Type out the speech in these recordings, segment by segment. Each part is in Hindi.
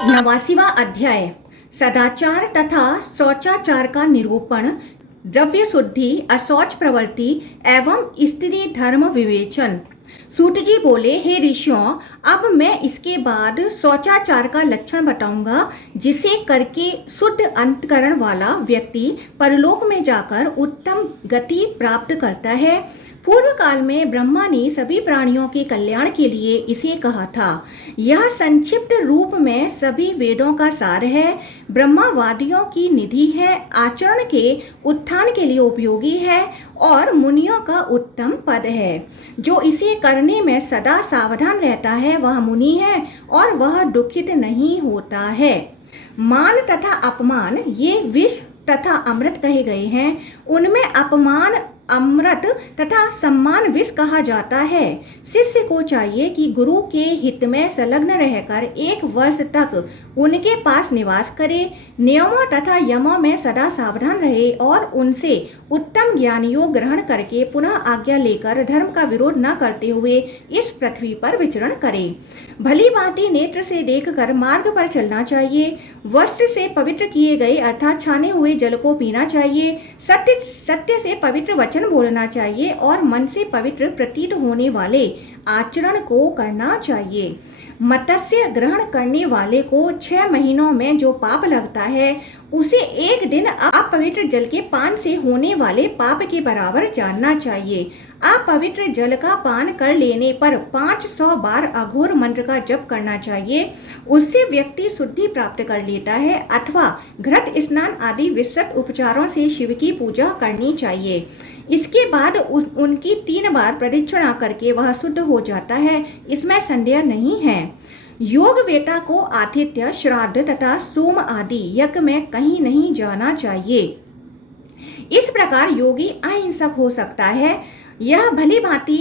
89वां अध्याय सदाचार तथा शौचाचार का निरूपण, द्रव्य शुद्धि, अशौच प्रवृत्ति एवं स्त्री धर्म विवेचन। सूत जी बोले, हे ऋषियों, अब मैं इसके बाद शौचाचार का लक्षण बताऊंगा, जिसे करके शुद्ध अंतकरण वाला व्यक्ति परलोक में जाकर उत्तम गति प्राप्त करता है। पूर्व काल में ब्रह्मा ने सभी प्राणियों के कल्याण के लिए इसे कहा था। यह संक्षिप्त रूप में सभी वेदों का सार है, ब्रह्मावादियों की निधि है, आचरण के उत्थान के लिए उपयोगी है और मुनियों का उत्तम पद है। जो इसे करने में सदा सावधान रहता है वह मुनि है और वह दुखित नहीं होता है। मान तथा अपमान ये विष तथा अमृत कहे गए हैं। उनमें अपमान अमृत तथा सम्मान विष कहा जाता है। शिष्य को चाहिए कि गुरु के हित में संलग्न रहकर 1 वर्ष तक उनके पास निवास करे, नियमों तथा यमों में सदा सावधान रहे और उनसे उत्तम ज्ञान योग ग्रहण करके पुनः आज्ञा लेकर धर्म का विरोध न करते हुए इस पृथ्वी पर विचरण करे। भली भांति नेत्र से देखकर मार्ग पर चलना चाहिए। वस्त्र से पवित्र किए गए अर्थात छाने हुए जल को पीना चाहिए। सत्य से पवित्र वचन बोलना चाहिए और मन से पवित्र प्रतीत होने वाले आचरण को करना चाहिए। मत्स्य ग्रहण करने वाले को 6 महीनों में जो पाप लगता है उसे एक दिन अपवित्र जल के पान से होने वाले पाप के बराबर जानना चाहिए। अपवित्र जल का पान कर लेने पर 500 बार अघोर मंत्र का जप करना चाहिए। उससे व्यक्ति शुद्धि प्राप्त कर लेता है अथवा घृत स्नान आदि विस्तृत उपचारों से शिव की पूजा करनी चाहिए। इसके बाद उनकी 3 बार प्रदक्षिणा करके वह शुद्ध हो जाता है, इसमें संदेह नहीं है। योग वेता को आतिथ्य, श्राद्ध तथा सोम आदि यज्ञ में कहीं नहीं जाना चाहिए। इस प्रकार योगी अहिंसक हो सकता है। यह भली भांति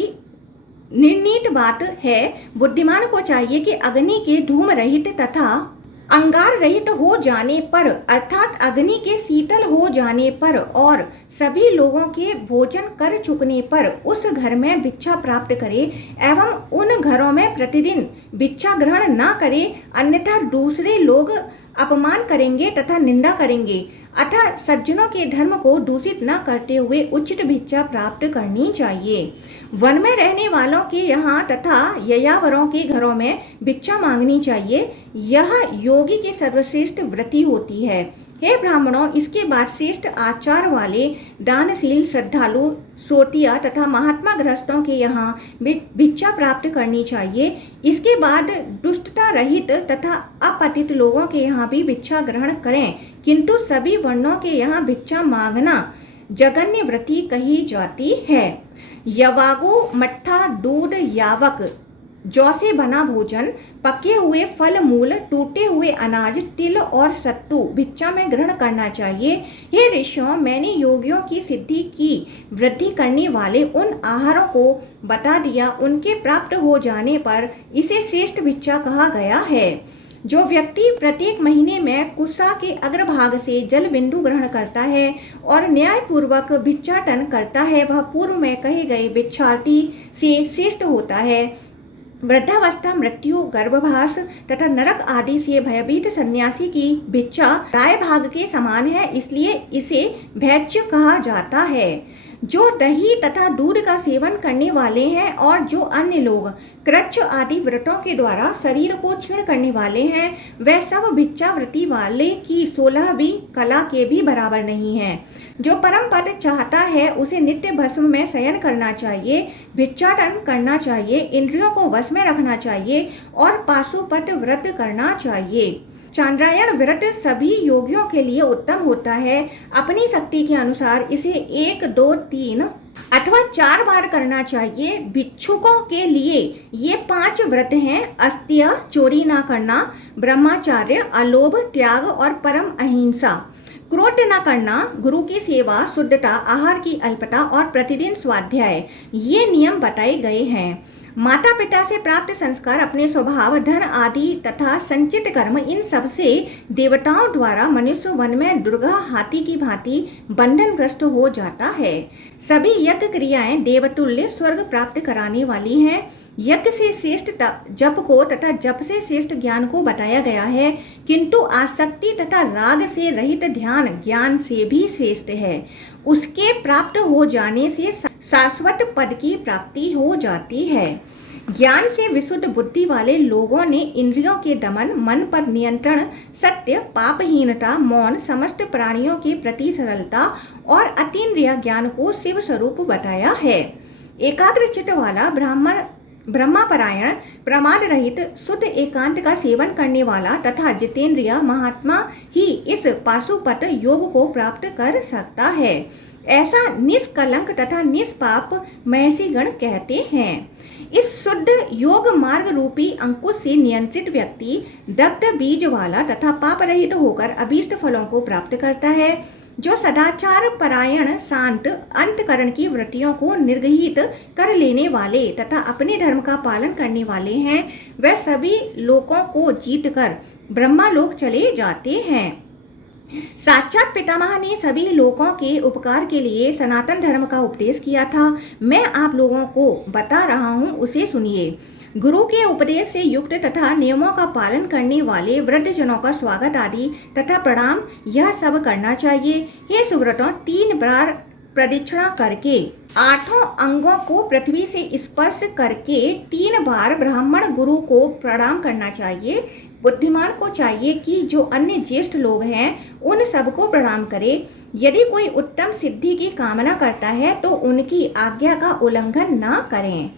निर्णीत बात है। बुद्धिमान को चाहिए कि अग्नि के धूम रहित तथा अंगार रहित हो जाने पर अर्थात अग्नि के शीतल हो जाने पर और सभी लोगों के भोजन कर चुकने पर उस घर में भिक्षा प्राप्त करे एवं उन घरों में प्रतिदिन भिक्षा ग्रहण न करे, अन्यथा दूसरे लोग अपमान करेंगे तथा निंदा करेंगे। अतः सज्जनों के धर्म को दूषित न करते हुए उचित भिक्षा प्राप्त करनी चाहिए। वन में रहने वालों के यहाँ तथा ययावरों के घरों में भिक्षा मांगनी चाहिए। यह योगी की सर्वश्रेष्ठ व्रति होती है। हे ब्राह्मणों, इसके बाद श्रेष्ठ आचार वाले दानशील, श्रद्धालु, श्रोतिया तथा महात्मा गृहस्थों के यहाँ भिक्षा प्राप्त करनी चाहिए। इसके बाद दुष्टता रहित तथा अपतित लोगों के यहाँ भी भिक्षा ग्रहण करें, किंतु सभी वर्णों के यहाँ भिक्षा मांगना जघन्य व्रति कही जाती है। यवागो मट्ठा, दूध, यावक, जौ से बना भोजन, पके हुए फल मूल, टूटे हुए अनाज, तिल और सत्तू भिक्षा में ग्रहण करना चाहिए। हे ऋषियों, मैंने योगियों की सिद्धि की वृद्धि करने वाले उन आहारों को बता दिया। उनके प्राप्त हो जाने पर इसे श्रेष्ठ भिक्षा कहा गया है। जो व्यक्ति प्रत्येक महीने में कुसा के अग्रभाग से जल बिंदु ग्रहण करता है और न्यायपूर्वक भिक्षाटन करता है, वह पूर्व में कहे गए भिक्षार्थी से श्रेष्ठ होता है। वृद्धावस्था, मृत्यु, गर्भवास तथा नरक आदि से भयभीत सन्यासी की भिक्षा दाएं भाग के समान है, इसलिए इसे भैच्य कहा जाता है। जो दही तथा दूध का सेवन करने वाले हैं और जो अन्य लोग कृच्छ आदि व्रतों के द्वारा शरीर को क्षीण करने वाले हैं, वे सब भिक्षावृत्ति वाले की 16वीं कला के भी बराबर नहीं है। जो परम पद चाहता है उसे नित्य भस्म में शयन करना चाहिए, भिक्षाटन करना चाहिए, इंद्रियों को वश में रखना चाहिए और पाशुपत व्रत करना चाहिए। चांद्रायण व्रत सभी योगियों के लिए उत्तम होता है। अपनी शक्ति के अनुसार इसे 1, 2, 3 अथवा 4 बार करना चाहिए। भिक्षुकों के लिए ये 5 व्रत हैं: अस्त्य, चोरी न करना, ब्रह्मचार्य, अलोभ, त्याग और परम अहिंसा, क्रोध न करना, गुरु की सेवा, शुद्धता, आहार की अल्पता और प्रतिदिन स्वाध्याय। ये नियम बताए गए हैं। माता पिता से प्राप्त संस्कार, अपने स्वभाव, धन आदि तथा संचित कर्म, इन सब से देवताओं द्वारा मनुष्य वन में दुर्गा हाथी की भांति बंधनग्रस्त हो जाता है। सभी यज्ञ क्रियाएं देवतुल्य स्वर्ग प्राप्त कराने वाली हैं। यज्ञ से श्रेष्ठ जप को तथा जप से श्रेष्ठ ज्ञान को बताया गया है, किंतु आसक्ति तथा राग से रहित ध्यान ज्ञान से भी श्रेष्ठ है। उसके प्राप्त हो जाने से शाश्वत पद की प्राप्ति हो जाती है। ज्ञान से विशुद्ध बुद्धि वाले लोगों ने इंद्रियों के दमन, मन पर नियंत्रण, सत्य, पापहीनता, मौन, समस्त प्राणियों के प्रति सरलता और अतीन्द्रिय ज्ञान को शिव स्वरूप बताया है। एकाग्रचित्त वाला ब्रह्मापरायण, प्रमाद रहित, शुद्ध एकांत का सेवन करने वाला तथा जितेंद्रिय महात्मा ही इस पाशुपत योग को प्राप्त कर सकता है, ऐसा निष्कलंक तथा निष्पाप महर्षिगण कहते हैं। इस शुद्ध योग मार्ग रूपी अंकुश से नियंत्रित व्यक्ति दग्ध बीज वाला तथा पाप रहित होकर अभीष्ट फलों को प्राप्त करता है। जो सदाचार परायण, शांत, अंतकरण की वृत्तियों को निर्गहित कर लेने वाले तथा अपने धर्म का पालन करने वाले हैं, वह सभी लोकों को जीतकर ब्रह्मालोक चले जाते हैं। साक्षात पितामह ने सभी लोगों के उपकार के लिए सनातन धर्म का उपदेश किया था। मैं आप लोगों को बता रहा हूँ, उसे सुनिए। गुरु के उपदेश से युक्त तथा नियमों का पालन करने वाले वृद्धजनों का स्वागत आदि तथा प्रणाम यह सब करना चाहिए। हे सुव्रतों, 3 बार प्रदक्षिणा करके 8 अंगों को पृथ्वी से स्पर्श करके 3 बार ब्राह्मण गुरु को प्रणाम करना चाहिए। बुद्धिमान को चाहिए कि जो अन्य ज्येष्ठ लोग हैं उन सबको प्रणाम करे। यदि कोई उत्तम सिद्धि की कामना करता है तो उनकी आज्ञा का उल्लंघन न करें।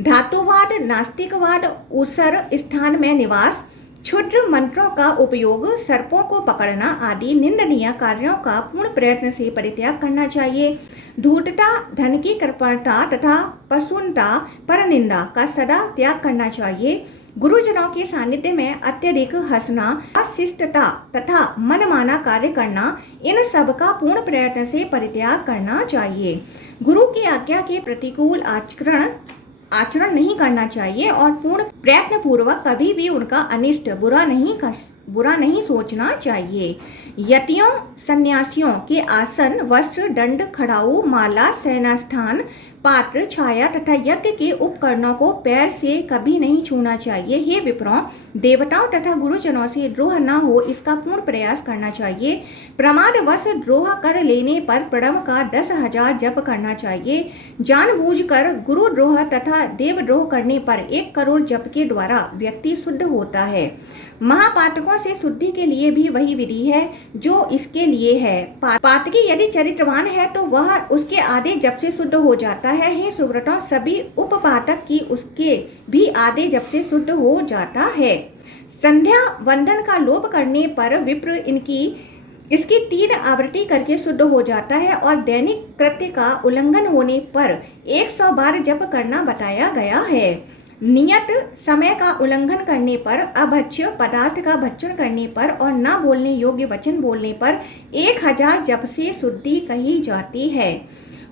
धातुवाद, नास्तिकवाद, ऊसर स्थान में निवास, क्षुद्र मंत्रों का उपयोग, सर्पों को पकड़ना आदि निंदनीय कार्यों का पूर्ण प्रयत्न से परित्याग करना चाहिए। धूर्तता, धन की कृपणता तथा पशुनता, परनिंदा का सदा त्याग करना चाहिए। गुरुजनों के सानिध्य में अत्यधिक हंसना, अशिष्टता तथा मनमाना कार्य करना, इन सब का पूर्ण प्रयत्न से परित्याग करना चाहिए। गुरु की आज्ञा के प्रतिकूल आचरण नहीं करना चाहिए और पूर्ण प्रयत्न पूर्वक कभी भी उनका अनिष्ट बुरा नहीं सोचना चाहिए। यतियों, सन्यासियों के आसन, वस्त्र, दंड, खड़ाऊ, माला, शयनस्थान, पात्र, छाया तथा यज्ञ के उपकरणों को पैर से कभी नहीं छूना चाहिए। हे विप्रों, देवताओं तथा गुरुजनों से द्रोह न हो इसका पूर्ण प्रयास करना चाहिए। प्रमादवश द्रोह कर लेने पर प्रणव का 10,000 जप करना चाहिए। जानबूझकर गुरुद्रोह तथा देवद्रोह करने पर 1 करोड़ जप के द्वारा व्यक्ति शुद्ध होता है। महापातकों से शुद्धि के लिए भी वही विधि है जो इसके लिए है। पातकी यदि चरित्रवान है तो वह उसके आधे जप से शुद्ध हो जाता है। हे सुव्रतों, सभी उपपातक की उसके भी आधे जप से शुद्ध हो जाता है। संध्या वंदन का लोप करने पर विप्र इसकी 3 आवृत्ति करके शुद्ध हो जाता है और दैनिक कृत्य का उल्लंघन होने पर 100 बार जप करना बताया गया है। नियत समय का उल्लंघन करने पर, अभक्ष्य पदार्थ का भक्षण करने पर और न बोलने योग्य वचन बोलने पर 1000 जप से शुद्धि कही जाती है।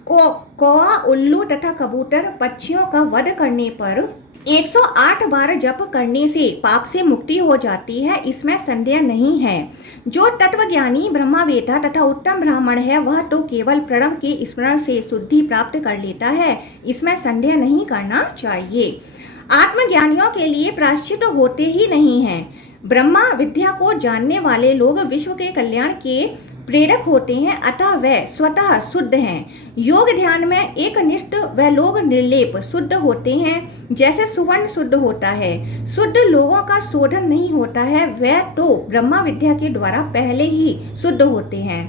कौआ, उल्लू तथा कबूतर पक्षियों का वध करने पर 108 बार जप करने से पाप से मुक्ति हो जाती है, इसमें संदेह नहीं है। जो तत्वज्ञानी ब्रह्मवेत्ता तथा उत्तम ब्राह्मण है वह तो केवल प्रणव के स्मरण से शुद्धि प्राप्त कर लेता है, इसमें संदेह नहीं करना चाहिए। आत्मज्ञानियों के लिए प्रायश्चित होते ही नहीं हैं। ब्रह्मा विद्या को जानने वाले लोग विश्व के कल्याण के प्रेरक होते हैं, अतः वे स्वतः शुद्ध हैं। योग ध्यान में एक निष्ठ वे लोग निर्लेप शुद्ध होते हैं, जैसे सुवर्ण शुद्ध होता है। शुद्ध लोगों का शोधन नहीं होता है, वे तो ब्रह्मा विद्या के द्वारा पहले ही शुद्ध होते हैं।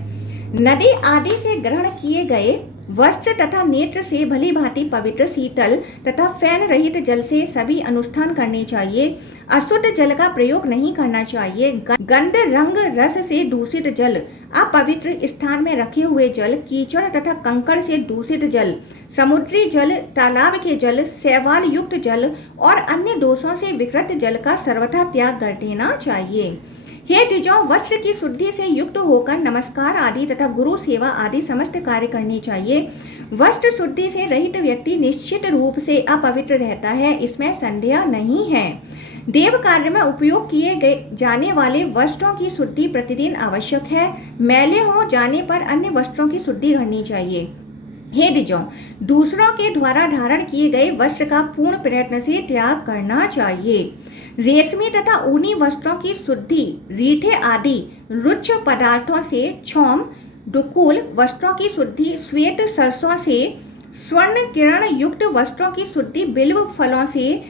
नदी आदि से ग्रहण किए गए वस्त्र तथा नेत्र से भली भांति पवित्र, शीतल तथा फैन रहित जल से सभी अनुष्ठान करने चाहिए। अशुद्ध जल का प्रयोग नहीं करना चाहिए। गंध, रंग, रस से दूषित जल, अपवित्र स्थान में रखे हुए जल, कीचड़ तथा कंकड़ से दूषित जल, समुद्री जल, तालाब के जल, शैवाल युक्त जल और अन्य दोषों से विकृत जल का सर्वथा त्याग कर देना चाहिए। हे द्विजों, वस्त्र की शुद्धि से युक्त होकर नमस्कार आदि तथा गुरु सेवा आदि समस्त कार्य करने चाहिए। वस्त्र शुद्धि से रहित व्यक्ति निश्चित रूप से अपवित्र रहता है, इसमें संदेह नहीं है। देव कार्य में उपयोग किए जाने वाले वस्त्रों की शुद्धि प्रतिदिन आवश्यक है। मैले हो जाने पर अन्य वस्त्रों की शुद्धि करनी चाहिए। हे द्विजों, दूसरों के द्वारा धारण किए गए वस्त्र का पूर्ण प्रयत्न से त्याग करना चाहिए। रेशमी तथा ऊनी वस्त्रों की शुद्धि, रीठे आदि रुच्च पदार्थों से, क्षौम डुकुल वस्त्रों की शुद्धि, श्वेत सरसों से, स्वर्ण किरण युक्त वस्त्रों की शुद्धि बिल्व फलों से,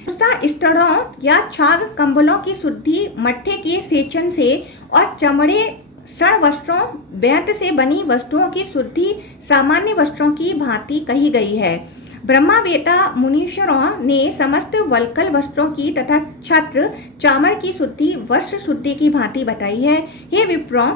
स्तरों या छाग कंबलों की शुद्धि मट्ठे के सेचन से, और चमड़े षण वस्त्रों बेंत से बनी वस्तुओं की शुद्धि सामान्य वस्त्रों की भांति कही गई है। ब्रह्मा वेता मुनीश्वरों ने समस्त वल्कल वस्त्रों की तथा छत्र चामर की शुद्धि वस्त्र शुद्धि की भांति बताई है। हे विप्रों,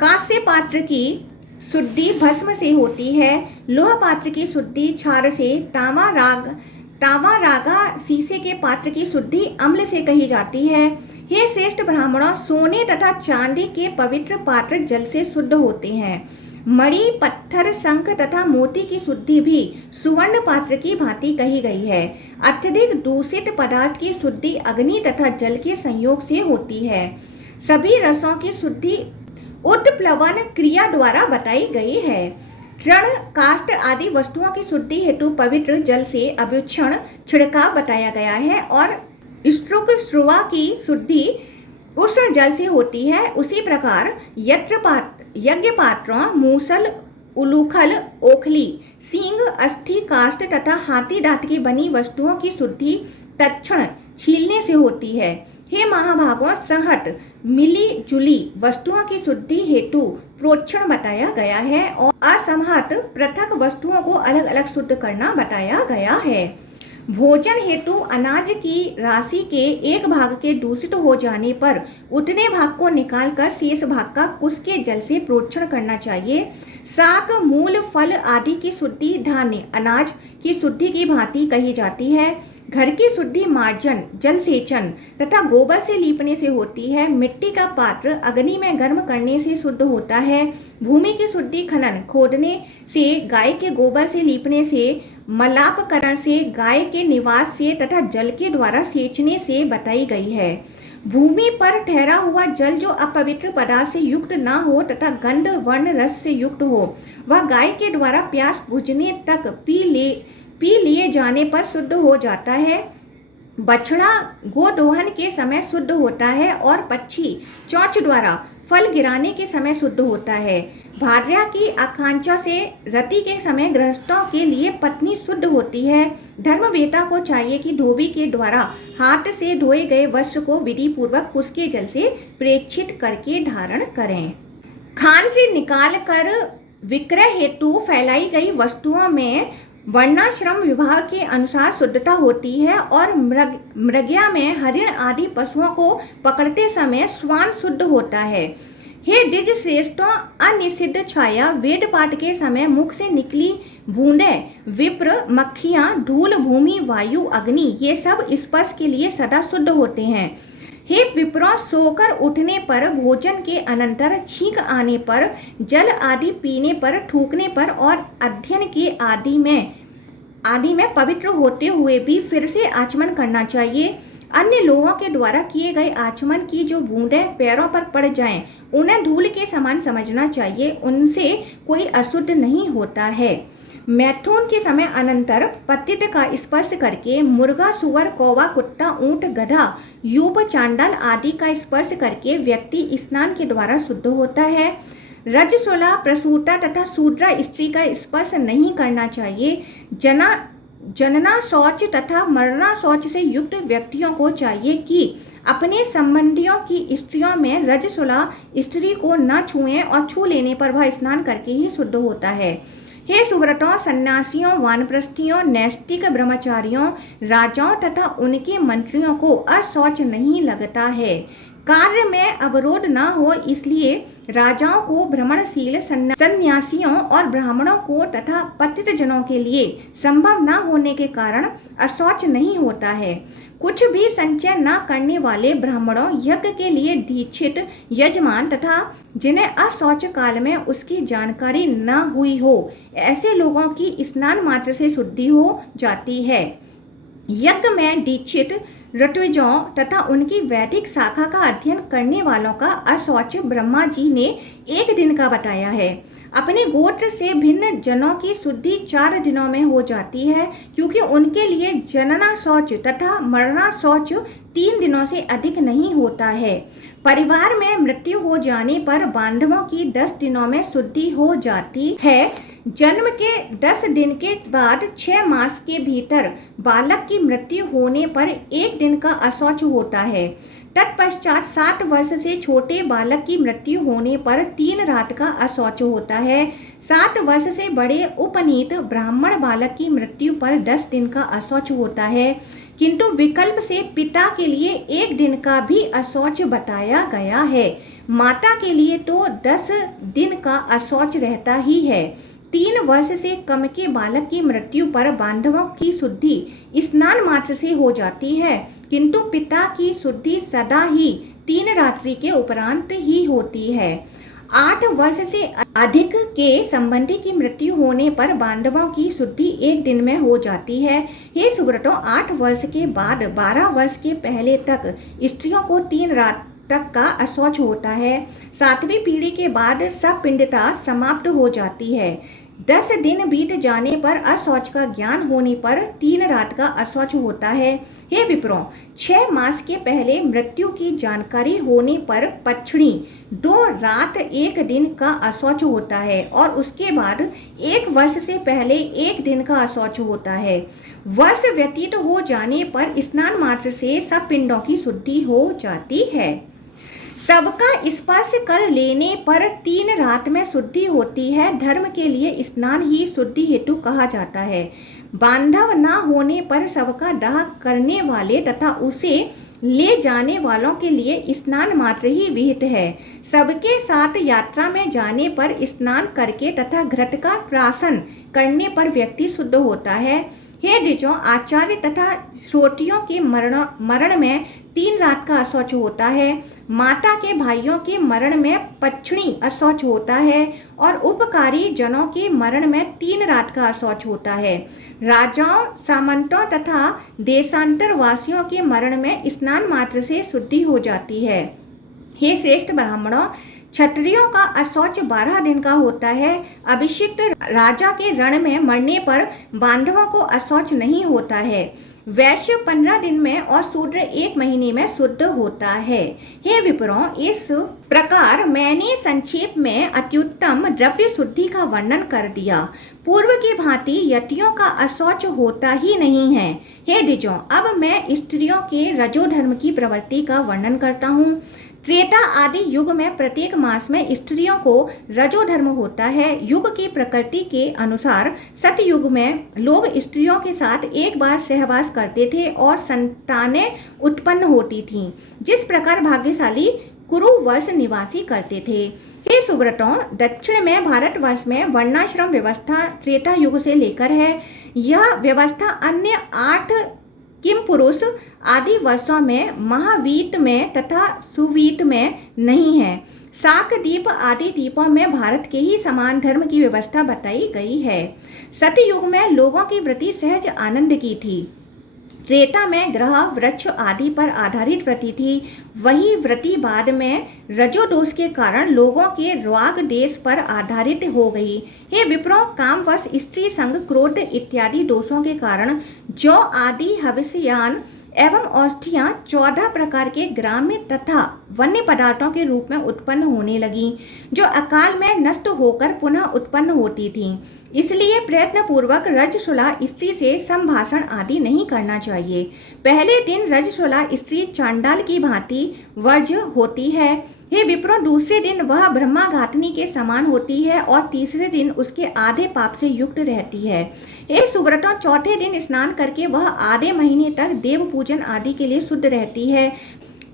कांस्य पात्र की शुद्धि भस्म से होती है, लोह पात्र की शुद्धि क्षार से, तांवा रागा शीशे के पात्र की शुद्धि अम्ल से कही जाती है। हे श्रेष्ठ ब्राह्मणों, सोने तथा चांदी के पवित्र पात्र जल से शुद्ध होते हैं। मणि, पत्थर, शंख तथा मोती की शुद्धि भी सुवर्ण पात्र की भांति कही गई है। अत्यधिक दूषित पदार्थ की शुद्धि अग्नि तथा जल के संयोग से होती है। सभी रसों की शुद्धि उत्प्लवन क्रिया द्वारा बताई गई है। तृण, काष्ठ आदि वस्तुओं की शुद्धि हेतु पवित्र जल से अभ्युक्षण छिड़काव बताया गया है, और स्त्रुक श्रुवा की शुद्धि उष्ण जल से होती है। उसी प्रकार यज्ञ पात्रों, मूसल, उलूखल, ओखली, सींग, अस्थि, काष्ठ तथा हाथी दांत की बनी वस्तुओं की शुद्धि तत्क्षण छीलने से होती है। हे महाभागों, सहत मिली जुली वस्तुओं की शुद्धि हेतु प्रोक्षण बताया गया है, और असमहत पृथक वस्तुओं को अलग अलग शुद्ध करना बताया गया है। भोजन हेतु अनाज की राशि के एक भाग के दूषित हो जाने पर उतने भाग को निकालकर शेष भाग का कुश के जल से प्रोक्षण करना चाहिए। शाक, मूल, फल आदि की शुद्धि धान्य अनाज की शुद्धि की भांति कही जाती है। घर की शुद्धि मार्जन, जल सेचन तथा गोबर से लीपने से होती है। मिट्टी का पात्र अग्नि में गर्म करने से शुद्ध होता है। भूमि की शुद्धि खनन खोदने से, गाय के गोबर से लीपने से, मलापकरण से, गाय के निवास से तथा जल के द्वारा सेचने से बताई गई है। भूमि पर ठहरा हुआ जल जो अपवित्र पदार्थ से युक्त न हो तथा गंध वर्ण रस से युक्त हो, वह गाय के द्वारा प्यास बुझने तक पी लिए जाने पर शुद्ध हो जाता है। बछड़ा गोदोहन के समय शुद्ध होता है, और पक्षी चोंच द्वारा फल गिराने के समय शुद्ध होता है। भार्या की आकांक्षा से रति के समय गृहस्थों के लिए पत्नी शुद्ध होती है। धर्मवेता को चाहिए कि धोबी के द्वारा हाथ से धोए गए वस्त्र को विधि पूर्वक कुश के जल से प्रेक्षित करके धारण करें। खान से निकालकर विक्रय हेतु फैलाई गई वस्तुओं में वर्णाश्रम विभाग के अनुसार शुद्धता होती है, और मृगया में हरिण आदि पशुओं को पकड़ते समय श्वान शुद्ध होता है। हे द्विज श्रेष्ठों, अनिषिद्ध छाया, वेद पाठ के समय मुख से निकली बूंदें, विप्र, मक्खियां, धूल, भूमि, वायु, अग्नि, ये सब स्पर्श के लिए सदा शुद्ध होते हैं। हे विप्रों, सोकर उठने पर, भोजन के अनंतर, छींक आने पर, जल आदि पीने पर, थूकने पर और अध्ययन के आदि में पवित्र होते हुए भी फिर से आचमन करना चाहिए। अन्य लोगों के द्वारा किए गए आचमन की जो बूंदें पैरों पर पड़ जाएं, उन्हें धूल के समान समझना चाहिए, उनसे कोई अशुद्ध नहीं होता है। मैथुन के समय अनंतर पतित का स्पर्श करके, मुर्गा, सुअर, कौवा, कुत्ता, ऊंट, गधा, यूप, चांडाल आदि का स्पर्श करके व्यक्ति स्नान के द्वारा शुद्ध होता है। रजस्वला, प्रसूता तथा शूद्रा स्त्री का स्पर्श नहीं करना चाहिए। जनना शौच तथा मरना शौच से युक्त व्यक्तियों को चाहिए कि अपने संबंधियों की स्त्रियों में रजस्वला स्त्री को न छुएं, और छू लेने पर वह स्नान करके ही शुद्ध होता है। हे सुव्रतों, सन्यासियों, वानप्रस्थियों, नैष्टिक ब्रह्मचारियों, राजाओं तथा उनके मंत्रियों को अशौच नहीं लगता है। कार्य में अवरोध न हो इसलिए राजाओं को, भ्रमणशील सन्यासियों और ब्राह्मणों को तथा पतित जनों के लिए संभव न होने के कारण अशौच नहीं होता है। कुछ भी संचय न करने वाले ब्राह्मणों, यज्ञ के लिए दीक्षित यजमान तथा जिन्हें अशौच काल में उसकी जानकारी न हुई हो, ऐसे लोगों की स्नान मात्र से शुद्धि हो जाती है। यज्ञ में दीक्षित ऋत्विजों तथा उनकी वैदिक शाखा का अध्ययन करने वालों का अशौच ब्रह्मा जी ने एक दिन का बताया है। अपने गोत्र से भिन्न जनों की शुद्धि 4 दिनों में हो जाती है, क्योंकि उनके लिए जनना शौच तथा मरना शौच 3 दिनों से अधिक नहीं होता है। परिवार में मृत्यु हो जाने पर बांधवों की 10 दिनों में शुद्धि हो जाती है। जन्म के 10 दिन के बाद 6 मास के भीतर बालक की मृत्यु होने पर 1 दिन का अशौच होता है। तत्पश्चात 7 वर्ष से छोटे बालक की मृत्यु होने पर 3 रात का अशौच होता है। 7 वर्ष से बड़े उपनीत ब्राह्मण बालक की मृत्यु पर 10 दिन का अशौच होता है, किंतु विकल्प से पिता के लिए 1 दिन का भी अशौच बताया गया है। माता के लिए तो 10 दिन का अशौच रहता ही है। 3 वर्ष से कम के बालक की मृत्यु पर बांधवों की शुद्धि स्नान मात्र से हो जाती है, किंतु पिता की शुद्धि सदा ही 3 रात्रि के उपरांत ही होती है। 8 वर्ष से अधिक के संबंधी की मृत्यु होने पर बांधवों की शुद्धि 1 दिन में हो जाती है। हे सुव्रतों, 8 वर्ष के बाद 12 वर्ष के पहले तक स्त्रियों को 3 रात तक का अशौच होता है। 7वीं पीढ़ी के बाद सब पिंडता समाप्त हो जाती है। 10 दिन बीत जाने पर अशौच का ज्ञान होने पर 3 रात का अशौच होता है। हे विप्रों, 6 मास के पहले मृत्यु की जानकारी होने पर पक्षिणी 2 रात 1 दिन का अशौच होता है, और उसके बाद 1 वर्ष से पहले 1 दिन का अशौच होता है। वर्ष व्यतीत हो जाने पर स्नान मात्र से सब पिंडों की शुद्धि हो जाती है। सबका स्पर्श कर लेने पर 3 रात में शुद्धि होती है। धर्म के लिए स्नान ही शुद्धि हेतु कहा जाता है। बांधव न होने पर सबका दाह करने वाले तथा उसे ले जाने वालों के लिए स्नान मात्र ही विहित है। सबके साथ यात्रा में जाने पर स्नान करके तथा घृत का प्राशन करने पर व्यक्ति शुद्ध होता है। हे द्विजों, आचार्य तथा श्रोतियों के मरण में 3 रात का अशौच होता है। माता के भाइयों के मरण में पक्षिणी अशौच होता है, और उपकारी जनों के मरण में 3 रात का अशौच होता है। राजाओं, सामंतों तथा देशांतर वासियों के मरण में स्नान मात्र से शुद्धि हो जाती है। हे श्रेष्ठ ब्राह्मणों, क्षत्रियों का अशौच 12 दिन का होता है। अभिषिक्त राजा के रण में मरने पर बांधवों को अशौच नहीं होता है। वैश्य 15 दिन में और शूद्र 1 महीने में शुद्ध होता है। हे विप्रों, इस प्रकार मैंने संक्षेप में अत्युत्तम द्रव्य शुद्धि का वर्णन कर दिया। पूर्व की भांति यतियों का अशौच होता ही नहीं है। हे द्विजों, अब मैं स्त्रियों के रजोधर्म की प्रवृत्ति का वर्णन करता हूँ। त्रेता आदि युग में प्रत्येक मास में स्त्रियों को रजोधर्म होता है। युग की प्रकृति के अनुसार सतयुग में लोग स्त्रियों के साथ एक बार सहवास करते थे और संतानें उत्पन्न होती थीं, जिस प्रकार भाग्यशाली कुरु वर्ष निवासी करते थे। हे सुव्रतों, दक्षिण में भारतवर्ष में वर्णाश्रम व्यवस्था त्रेता युग से लेकर है। यह व्यवस्था अन्य 8 किम पुरुष आदि वर्षों में, महावीत में तथा सुवीत में नहीं है। शाक दीप आदि द्वीपों में भारत के ही समान धर्म की व्यवस्था बताई गई है। सतयुग में लोगों की वृत्ति सहज आनंद की थी। त्रेता में ग्रह, वृक्ष आदि पर आधारित वृत्ति थी। वही वृत्ति बाद में रजोदोष के कारण लोगों के राग देश पर आधारित हो गई। हे विप्रों, कामवश, स्त्री संग, क्रोध इत्यादि दोषों के कारण जौ आदि हविष्यान एवं औषधियाँ 14 प्रकार के ग्राम्य तथा वन्य पदार्थों के रूप में उत्पन्न होने लगी, जो अकाल में नष्ट होकर पुनः उत्पन्न होती थीं। इसलिए प्रयत्न पूर्वक रजस्वला स्त्री से संभाषण आदि नहीं करना चाहिए। पहले दिन रजस्वला स्त्री चांडाल की भांति वर्ज होती है। हे विप्रों, दूसरे दिन वह ब्रह्माघातनी के समान होती है और तीसरे दिन उसके आधे पाप से युक्त रहती है। हे सुव्रतों, चौथे दिन स्नान करके वह आधे महीने तक देव पूजन आदि के लिए शुद्ध रहती है।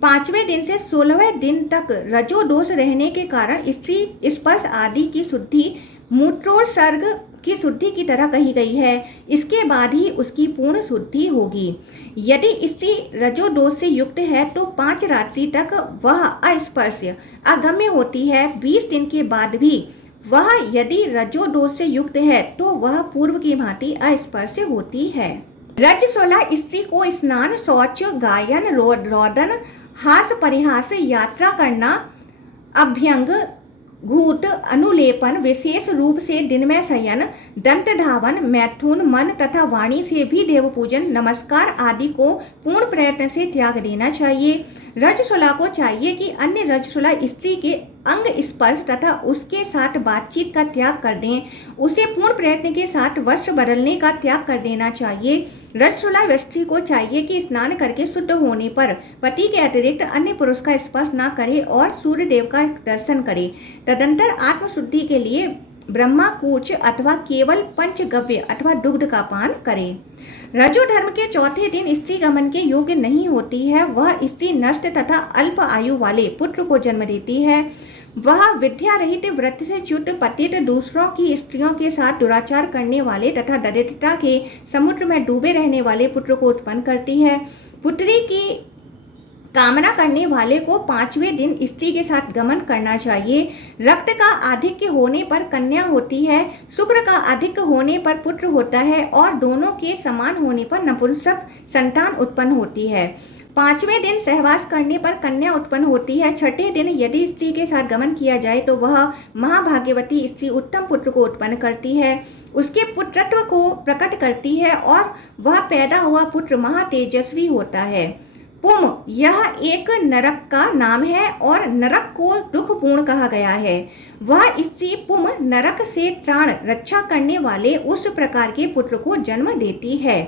5वें दिन से 16वें दिन तक रजोदोष रहने के कारण स्त्री स्पर्श आदि की शुद्धि मूत्रोत्सर्ग की शुद्धि की तरह कही गई है। इसके बाद ही उसकी पूर्ण शुद्धि होगी। यदि स्त्री रजोदोष से युक्त है तो 5 रात्रि तक वह अस्पर्श्य अगम्य होती है। 20 दिन के बाद भी वह यदि रजोदोष से युक्त है तो वह पूर्व की भांति अस्पर्श्य होती है। रजस्वला स्त्री को स्नान, शौच, गायन, रोदन, हास परिहास, यात्रा करना, अभ्यंग, घूट, अनुलेपन, विशेष रूप से दिन में शयन, दंत धावन, मैथुन, मन तथा वाणी से भी देव पूजन, नमस्कार आदि को पूर्ण प्रयत्न से त्याग देना चाहिए। रजस्वला को चाहिए कि अन्य रजस्वला स्त्री के अंग स्पर्श तथा उसके साथ बातचीत का त्याग कर दें। उसे पूर्ण प्रयत्न के साथ वस्त्र बदलने का त्याग कर देना चाहिए। रजस्वला स्त्री को चाहिए कि स्नान करके शुद्ध होने पर पति के अतिरिक्त अन्य पुरुष का स्पर्श न करे और सूर्य देव का दर्शन करे। तदंतर आत्मशुद्धि के लिए ब्रह्माकूच अथवा केवल पंचगव्य अथवा दुग्ध का पान करे। रजो धर्म के चौथे दिन स्त्री गमन के योग्य नहीं होती है। वह स्त्री नष्ट तथा अल्प आयु वाले पुत्र को जन्म देती है। वह विद्या रहित, व्रत से च्युत, पतित, दूसरों की स्त्रियों के साथ दुराचार करने वाले तथा दरिद्रता के समुद्र में डूबे रहने वाले पुत्र को उत्पन्न करती है। पुत्री की कामना करने वाले को 5वें दिन स्त्री के साथ गमन करना चाहिए। रक्त का आधिक्य होने पर कन्या होती है, शुक्र का आधिक्य होने पर पुत्र होता है और दोनों के समान होने पर नपुंसक संतान उत्पन्न होती है। 5वें दिन सहवास करने पर कन्या उत्पन्न होती है। 6ठे दिन यदि स्त्री के साथ गमन किया जाए तो वह महाभाग्यवती स्त्री उत्तम पुत्र को उत्पन्न करती है, उसके पुत्रत्व को प्रकट करती है और वह पैदा हुआ पुत्र महातेजस्वी होता है। पुम यह एक नरक का नाम है और नरक को दुखपूर्ण कहा गया है। वह स्त्री पुम नरक से त्राण रक्षा करने वाले उस प्रकार के पुत्र को जन्म देती है।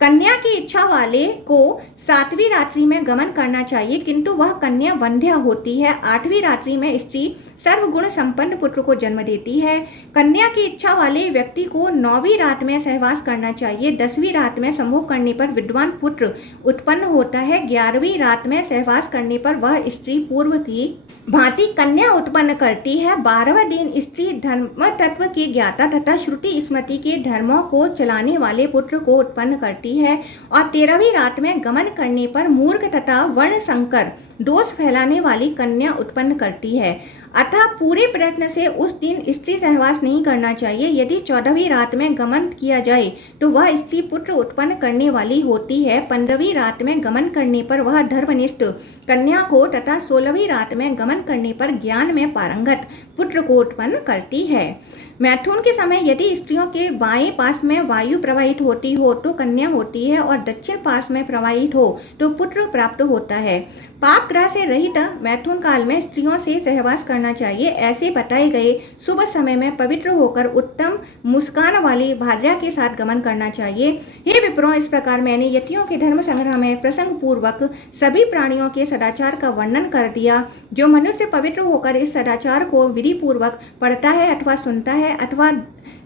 कन्या की इच्छा वाले को 7वीं रात्रि में गमन करना चाहिए, किंतु वह कन्या वंध्या होती है। 8वीं रात्रि में स्त्री सर्वगुण संपन्न पुत्र को जन्म देती है। कन्या की इच्छा वाले व्यक्ति को 9वीं रात में सहवास करना चाहिए। 10वीं रात में संभोग करने पर विद्वान पुत्र उत्पन्न होता है। 11वीं रात में सहवास करने पर वह स्त्री पूर्व की भांति कन्या उत्पन्न करती है। 12वें दिन स्त्री धर्म तत्व की ज्ञाता तथा श्रुति स्मृति के धर्मों को चलाने वाले पुत्र को उत्पन्न करती है और 13वीं रात में गमन करने पर मूर्ख तथा वर्ण संकर दोष फैलाने वाली कन्या उत्पन्न करती है। अतः पूरे प्रयत्न से उस दिन स्त्री सहवास नहीं करना चाहिए। यदि 14वीं रात में गमन किया जाए तो वह स्त्री पुत्र उत्पन्न करने वाली होती है। 15वीं रात में गमन करने पर वह धर्मनिष्ठ कन्या को तथा 16वीं रात में गमन करने पर ज्ञान में पारंगत पुत्र को उत्पन्न करती है। मैथुन के समय यदि स्त्रियों के बाएं पास में वायु प्रवाहित होती हो तो कन्या होती है और दक्षिण पास में प्रवाहित हो तो पुत्र प्राप्त होता है। पाप ग्रह से रहित मैथुन काल में स्त्रियों से सहवास करना चाहिए। ऐसे बताए गए शुभ समय में पवित्र होकर उत्तम मुस्कान वाली भार्या के साथ गमन करना चाहिए। हे विप्रों, इस प्रकार मैंने यतियों के धर्म संग्रह में प्रसंग पूर्वक सभी प्राणियों के सदाचार का वर्णन कर दिया। जो मनुष्य पवित्र होकर इस सदाचार को विधि पूर्वक पढ़ता है अथवा सुनता है अथवा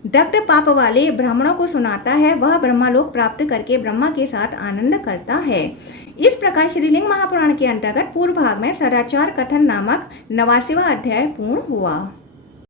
दग्ध पाप वाले ब्राह्मणों को सुनाता है, वह ब्रह्मलोक प्राप्त करके ब्रह्मा के साथ आनंद करता है। इस प्रकार श्रीलिंग महापुराण के अंतर्गत पूर्व भाग में सदाचार कथन नामक 89वां अध्याय पूर्ण हुआ।